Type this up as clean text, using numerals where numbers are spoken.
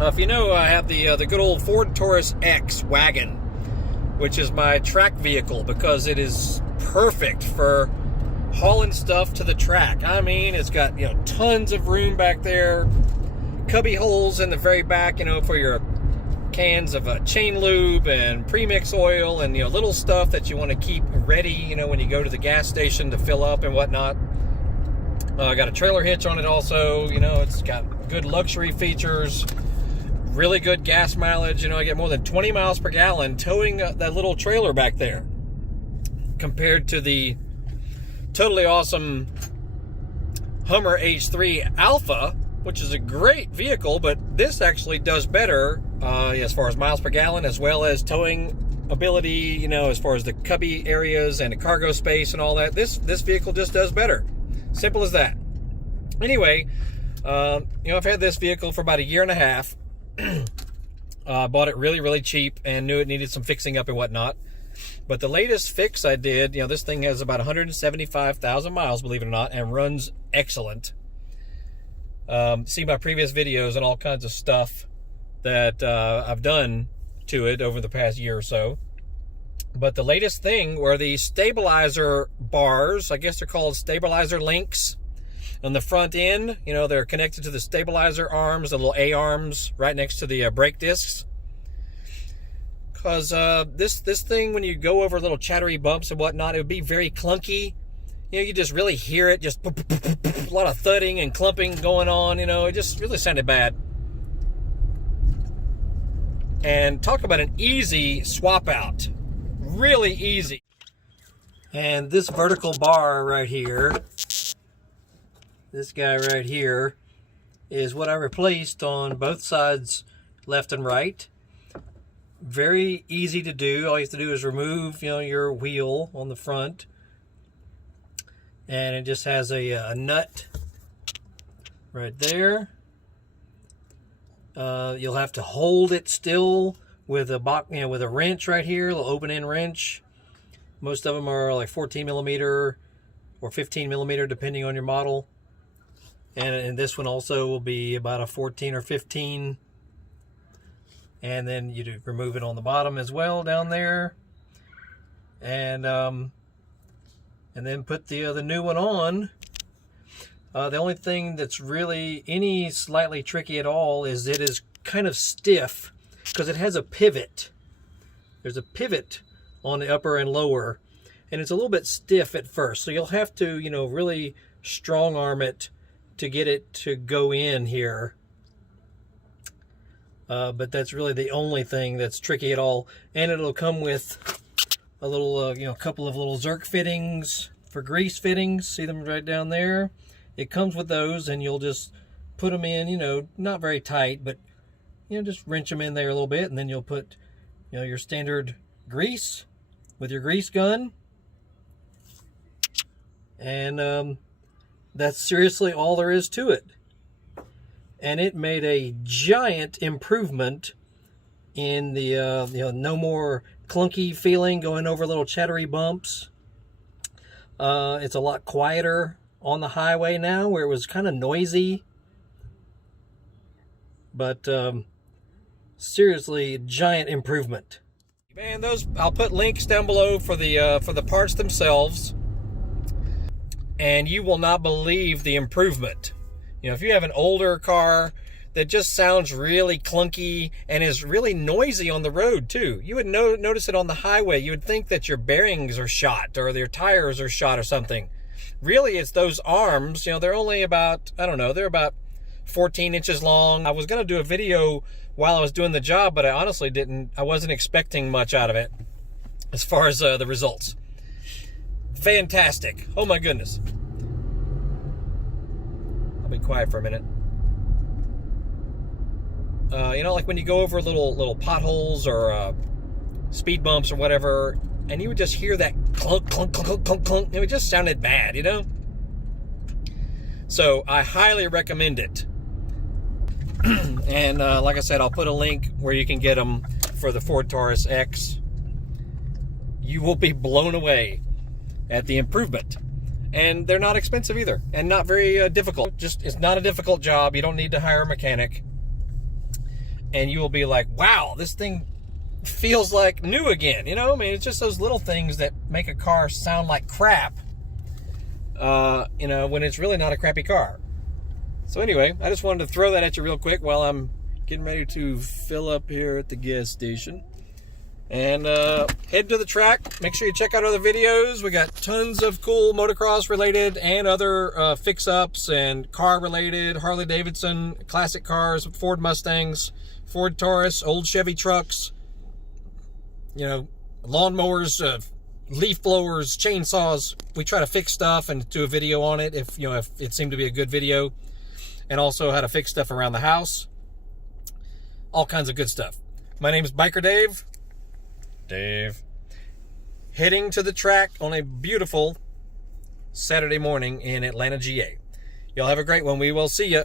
If you know, I have the good old Ford Taurus X Wagon, which is my track vehicle because it is perfect for hauling stuff to the track. I mean, it's got, tons of room back there, cubby holes in the very back, for your cans of chain lube and premix oil and, little stuff that you want to keep ready, when you go to the gas station to fill up and whatnot. I got a trailer hitch on it also. It's got good luxury features, really good gas mileage. I get more than 20 miles per gallon towing that little trailer back there compared to the totally awesome Hummer H3 Alpha, which is a great vehicle, but this actually does better as far as miles per gallon, as well as towing ability, as far as the cubby areas and the cargo space and all that. This vehicle just does better. Simple as that. Anyway, I've had this vehicle for about a year and a half. Bought it really, really cheap and knew it needed some fixing up and whatnot. But the latest fix I did, this thing has about 175,000 miles, believe it or not, and runs excellent. See my previous videos and all kinds of stuff that I've done to it over the past year or so. But the latest thing were the stabilizer bars. I guess they're called stabilizer links on the front end. They're connected to the stabilizer arms, the little A-arms right next to the brake discs. Because this thing, when you go over little chattery bumps and whatnot, it would be very clunky. You just really hear it, just a lot of thudding and clumping going on. It just really sounded bad. And talk about an easy swap out. Really easy. And this vertical bar right here, this guy right here, is what I replaced on both sides, left and right. Very easy to do. All you have to do is remove, your wheel on the front, and it just has a nut right there. You'll have to hold it still with a with a wrench right here, a little open-end wrench. Most of them are like 14 millimeter or 15 millimeter, depending on your model. And this one also will be about a 14 or 15. And then you remove it on the bottom as well down there. And then put the new one on. The only thing that's really any slightly tricky at all is it is kind of stiff because it has a pivot. There's a pivot on the upper and lower, and it's a little bit stiff at first. So you'll have to, really strong arm it to get it to go in here. But that's really the only thing that's tricky at all. And it'll come with a little, couple of little Zerk fittings for grease fittings. See them right down there? It comes with those, and you'll just put them in, not very tight, but, just wrench them in there a little bit, and then you'll put, your standard grease with your grease gun. And that's seriously all there is to it. And it made a giant improvement in the, no more clunky feeling going over little chattery bumps. It's a lot quieter on the highway now, where it was kind of noisy. But seriously, giant improvement. And those, I'll put links down below for the parts themselves. And you will not believe the improvement. If you have an older car that just sounds really clunky and is really noisy on the road too, you would notice it on the highway. You would think that your bearings are shot or your tires are shot or something. Really, it's those arms. They're only about, they're about 14 inches long. I was going to do a video while I was doing the job, but I honestly I wasn't expecting much out of it as far as the results. Fantastic. Oh my goodness. I'll be quiet for a minute. Like when you go over little potholes or speed bumps or whatever, and you would just hear that clunk, clunk, clunk, clunk, clunk. It just sounded bad, So I highly recommend it. And like I said, I'll put a link where you can get them for the Ford Taurus X. You will be blown away at the improvement. And they're not expensive either, and not very difficult. It's not a difficult job. You don't need to hire a mechanic. and you will be like, wow, this thing feels like new again. You know, I mean, it's just those little things that make a car sound like crap, you know, when it's really not a crappy car. So anyway, I just wanted to throw that at you real quick while I'm getting ready to fill up here at the gas station. And head to the track. Make sure you check out other videos. We got tons of cool motocross related and other fix-ups and car related, Harley Davidson, classic cars, Ford Mustangs, Ford Taurus, old Chevy trucks, you know, lawnmowers, leaf blowers, chainsaws. We try to fix stuff and do a video on it if, you know, if it seemed to be a good video. And also how to fix stuff around the house. All kinds of good stuff. My name is Biker Dave. Heading to the track on a beautiful Saturday morning in Atlanta, GA. Y'all have a great one. We will see ya.